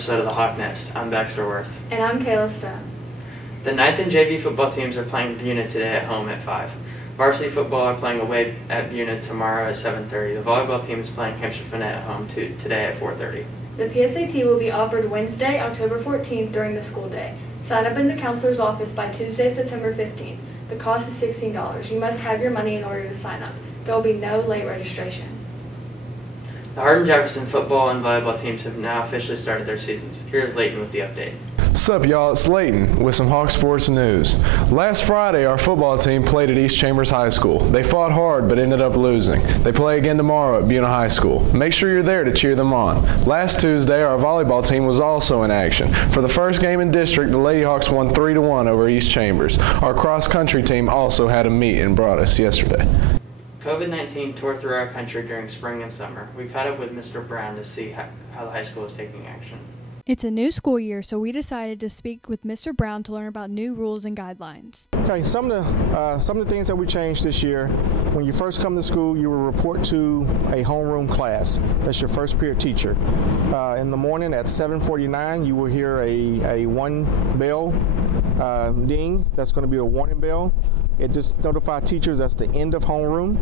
episode of the Hawk Nest. I'm Baxter Worth. And I'm Kayla Stone. The 9th and JV football teams are playing Buna today at home at 5. Varsity football are playing away at Buna tomorrow at 7:30. The volleyball team is playing Hampshire Fannett at home today at 4:30. The PSAT will be offered Wednesday, October 14th during the school day. Sign up in the counselor's office by Tuesday, September 15th. The cost is $16. You must have your money in order to sign up. There will be no late registration. The Hardin-Jefferson football and volleyball teams have now officially started their seasons. Here's Leighton with the update. Sup y'all, it's Leighton with some Hawk Sports news. Last Friday, our football team played at East Chambers High School. They fought hard but ended up losing. They play again tomorrow at Buna High School. Make sure you're there to cheer them on. Last Tuesday, our volleyball team was also in action. For the first game in district, the Lady Hawks won 3-1 over East Chambers. Our cross-country team also had a meet in Broadus yesterday. COVID-19 tore through our country during spring and summer. We caught up with Mr. Brown to see how the high school is taking action. It's a new school year, so we decided to speak with Mr. Brown to learn about new rules and guidelines. Okay, some of the things that we changed this year. When you first come to school, you will report to a homeroom class. That's your first period teacher. In the morning at 7:49, you will hear a one bell ding. That's going to be a warning bell. It just notifies teachers that's the end of homeroom,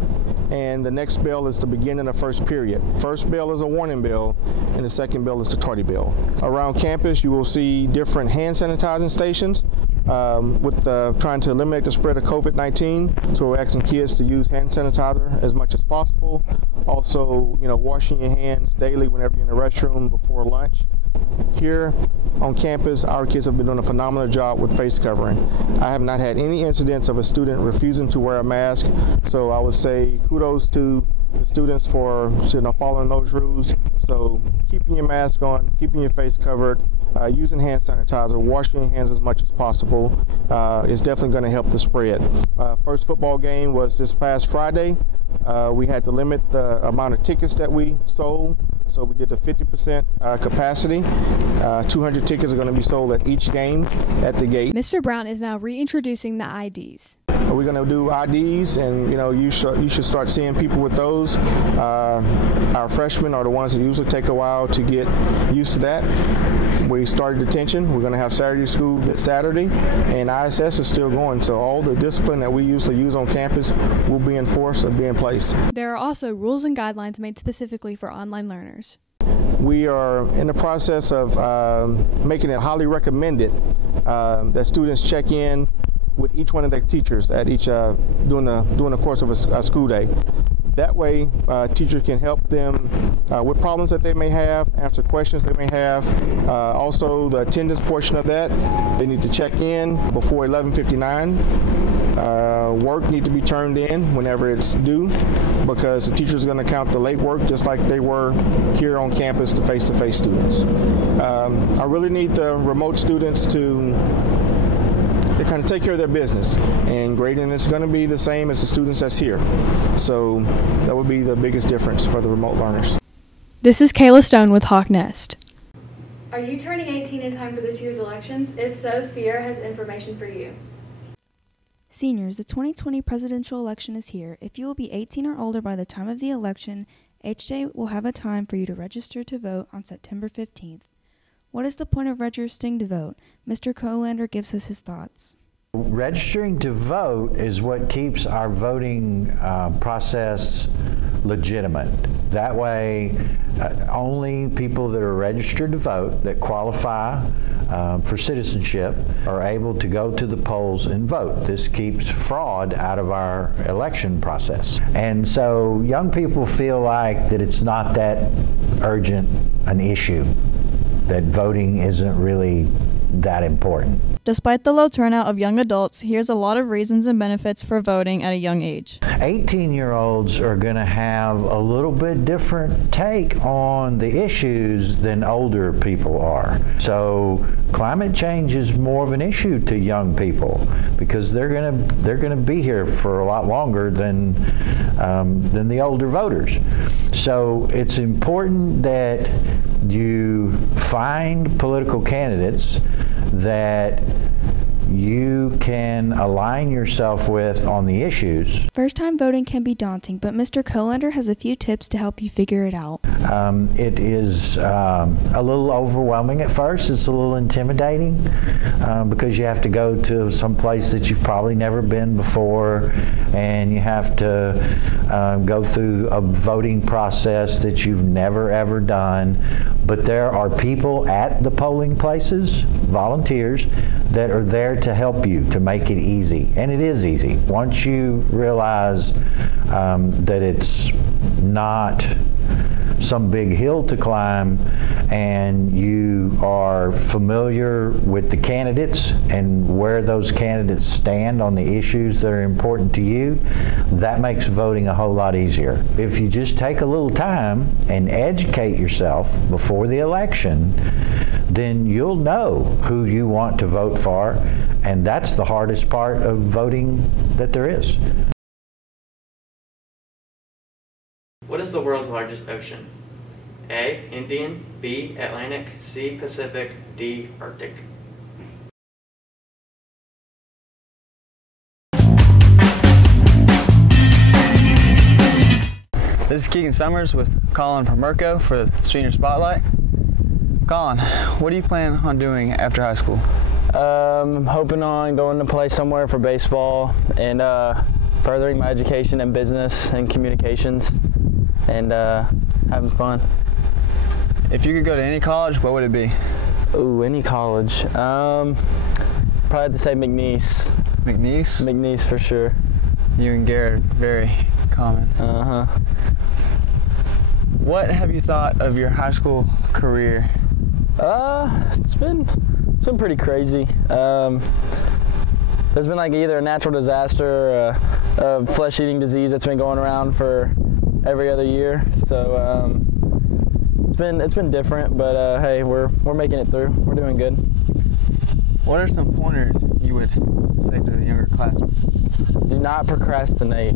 and the next bell is the beginning of first period. First bell is a warning bell, and the second bell is the tardy bell. Around campus, you will see different hand sanitizing stations with trying to eliminate the spread of COVID-19. So we're asking kids to use hand sanitizer as much as possible. Also, washing your hands daily whenever you're in the restroom before lunch. Here on campus, our kids have been doing a phenomenal job with face covering. I have not had any incidents of a student refusing to wear a mask, so I would say kudos to the students for following those rules. So keeping your mask on, keeping your face covered, using hand sanitizer, washing your hands as much as possible is definitely going to help the spread. First football game was this past Friday. We had to limit the amount of tickets that we sold, so we did a 50% capacity. 200 tickets are going to be sold at each game at the gate. Mr. Brown is now reintroducing the IDs. We're going to do IDs, and you should start seeing people with those. Our freshmen are the ones that usually take a while to get used to that. We started detention. We're going to have Saturday school this Saturday, and ISS is still going. So all the discipline that we usually use on campus will be enforced and be in place. There are also rules and guidelines made specifically for online learners. We are in the process of making it highly recommended that students check in with each one of their teachers at each during the course of a school day. That way, teachers can help them with problems that they may have, answer questions they may have. Also, the attendance portion of that, they need to check in before 11:59. Work need to be turned in whenever it's due, because the teacher's going to count the late work just like they were here on campus, the face-to-face students. I really need the remote students to kind of take care of their business, and grading is going to be the same as the students that's here. So that would be the biggest difference for the remote learners. This is Kayla Stone with Hawk Nest. Are you turning 18 in time for this year's elections? If so, Sierra has information for you. Seniors, the 2020 presidential election is here. If you will be 18 or older by the time of the election, HJ will have a time for you to register to vote on September 15th. What is the point of registering to vote? Mr. Colander gives us his thoughts. Registering to vote is what keeps our voting process legitimate. That way, only people that are registered to vote, that qualify for citizenship, are able to go to the polls and vote. This keeps fraud out of our election process. And so young people feel like that it's not that urgent an issue, that voting isn't really that important. Despite the low turnout of young adults, here's a lot of reasons and benefits for voting at a young age. 18-year-olds are going to have a little bit different take on the issues than older people are. So climate change is more of an issue to young people because they're going to be here for a lot longer than the older voters. So it's important that you find political candidates that you can align yourself with on the issues. First-time voting can be daunting, but Mr. Colander has a few tips to help you figure it out. It is a little overwhelming at first. It's a little intimidating because you have to go to some place that you've probably never been before, and you have to go through a voting process that you've never ever done. But there are people at the polling places, volunteers, that are there to help you, to make it easy. And it is easy. Once you realize that it's not some big hill to climb, and you are familiar with the candidates and where those candidates stand on the issues that are important to you, that makes voting a whole lot easier. If you just take a little time and educate yourself before the election, then you'll know who you want to vote for, and that's the hardest part of voting that there is. What is the world's largest ocean? A. Indian, B. Atlantic, C. Pacific, D. Arctic. This is Keegan Summers with Colin from Merco for the Senior Spotlight. Colin, what do you plan on doing after high school? I'm hoping on going to play somewhere for baseball and furthering my education in business and communications and having fun. If you could go to any college, what would it be? Ooh, any college. Probably have to say McNeese. McNeese? McNeese for sure. You and Garrett, very common. Uh-huh. What have you thought of your high school career? It's been pretty crazy. There's been like either a natural disaster or a flesh-eating disease that's been going around for every other year. So it's been different, but hey, we're making it through. We're doing good. What are some pointers you would say to the younger classmen? Do not procrastinate.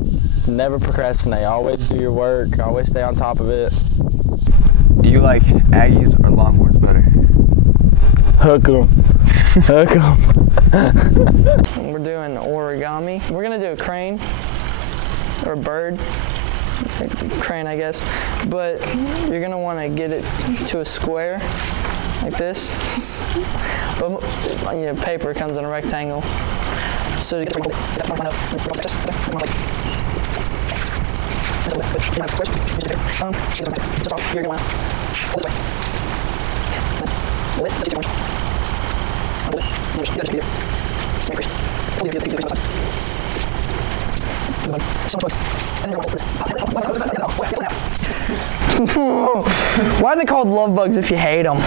Never procrastinate. Always do your work. Always stay on top of it. Do you like Aggies or Longhorns better? Hook 'em. Hook 'em. We're doing origami. We're gonna do a crane or a bird. Crane, I guess. But you're gonna want to get it to a square like this. But you know, paper comes in a rectangle. So you get to why are they called love bugs if you hate them?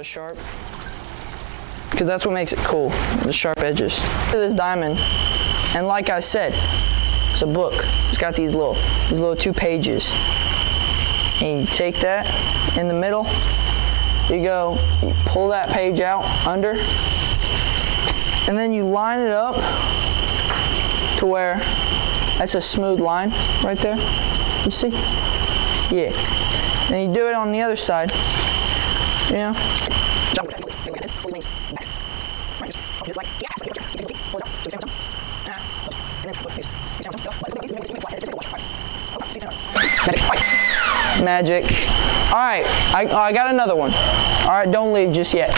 Sharp, because that's what makes it cool, the sharp edges. Look at this diamond, and like I said, it's a book. It's got these little 2 pages, and you take that in the middle, you pull that page out under, and then you line it up to where that's a smooth line right there. You see? Yeah. And you do it on the other side. You know? Magic. All right, I got another one. All right, don't leave just yet.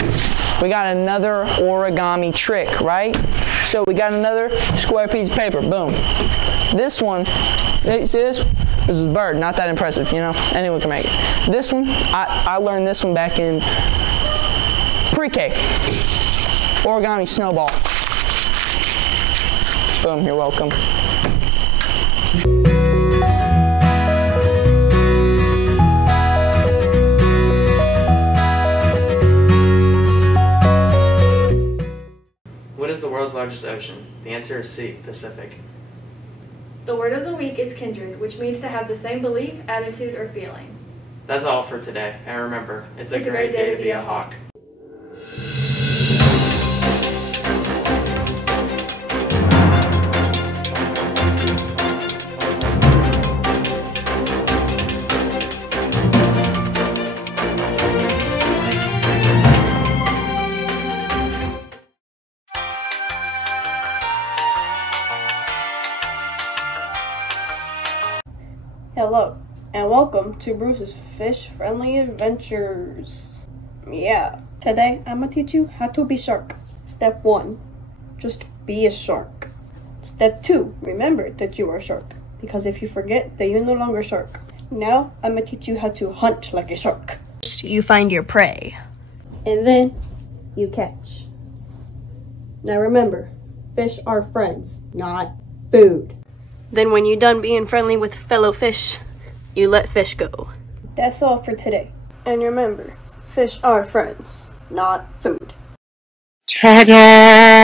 We got another origami trick, right? So we got another square piece of paper, boom. This one, see this? This is a bird, not that impressive, you know? Anyone can make it. This one, I learned this one back in pre-K. Origami snowball. Boom, you're welcome. largest ocean? The answer is C, Pacific. The word of the week is kindred, which means to have the same belief, attitude, or feeling. That's all for today, and remember, it's a great day to be a Hawk. Hello, and welcome to Bruce's Fish Friendly Adventures. Yeah, today I'm gonna teach you how to be shark. Step 1, just be a shark. Step 2, remember that you are a shark, because if you forget, then you're no longer a shark. Now, I'm gonna teach you how to hunt like a shark. First, you find your prey, and then you catch. Now remember, fish are friends, not food. Then when you're done being friendly with fellow fish, you let fish go. That's all for today. And remember, fish are friends, not food. Ta-da!